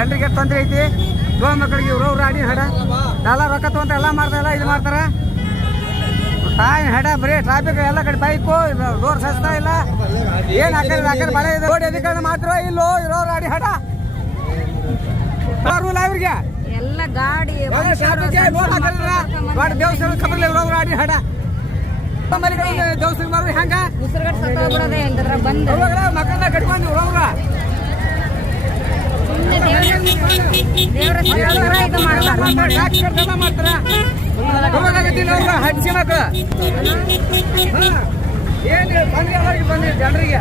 ಜನರಿಗೆ ತೊಂದರೆ ಐತಿ. ಗೋ ಮಕ್ಕಳಿಗೆ ಇವ್ರವ್ರು ಆಡಿ ಹಡ ಎಲ್ಲ ರೊಕ್ಕ ತಗೊಂತ ಎಲ್ಲ ಮಾಡ್ತಾರಲ್ಲ ಇದು ಮಾಡ್ತಾರ. ತಾಯಿ ಹಡ ಬರೀ ಟ್ರಾಫಿಕ್ ಎಲ್ಲ ಕಡೆ ಬೈಕು ರೋಡ್ ಸಸ್ತಾ ಇಲ್ಲ. ಏನ್ ಹಾಕಿ ಬಳೆ ಇದೆ ರೋಡ್ ಎದಕ್ಕೆ ಮಾತ್ರ ಇಲ್ಲೋ ಇರೋರು ಆಡಿ ಹಡ ರೂಲ್ ಅವ್ರಿಗೆ ಎಲ್ಲ ಗಾಡಿ ದೇವಸ್ಥಾನ ಕಬರ್ಲಿ ಇರೋರು ಆಡಿ ಹಡ ದೇವಸ್ಥಾನ ಮಾರ್ರಿ ಹಂಗ ಮಕ್ಕಳನ್ನ ಕಟ್ಕೊಂಡು ಇರೋರ ಮಾಡ್ತಾರ ಹಚ್ಚಿ ಮಕ್ಕಳು ಏನ್ ಬಂದ್ರಿ ಜನರಿಗೆ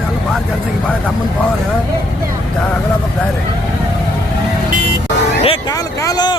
ಎಲ್ಲ ಭಾಳ ಕೆಲಸಕ್ಕೆ ಭಾಳ ತಮ್ಮನ ಪವರ್ ಅಗಲ ಬೇರೆ ಕಾಲು ಕಾಲು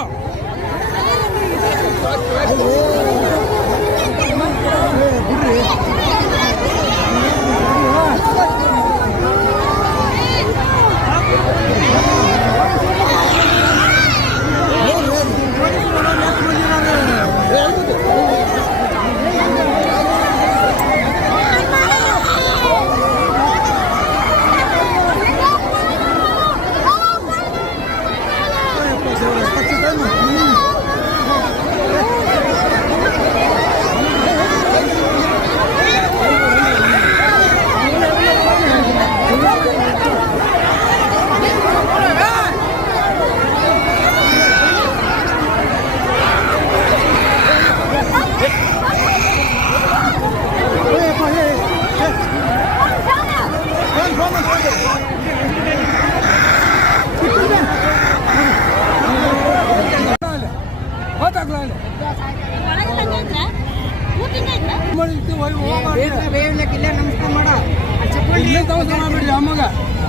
ನಮಸ್ಕಾರ ಮಾಡ ಅಮ್ಮಗ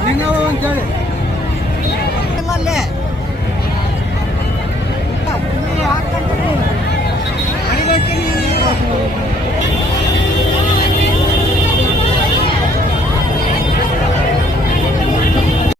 ನಿಂಗ ಅಂತೇಳಿ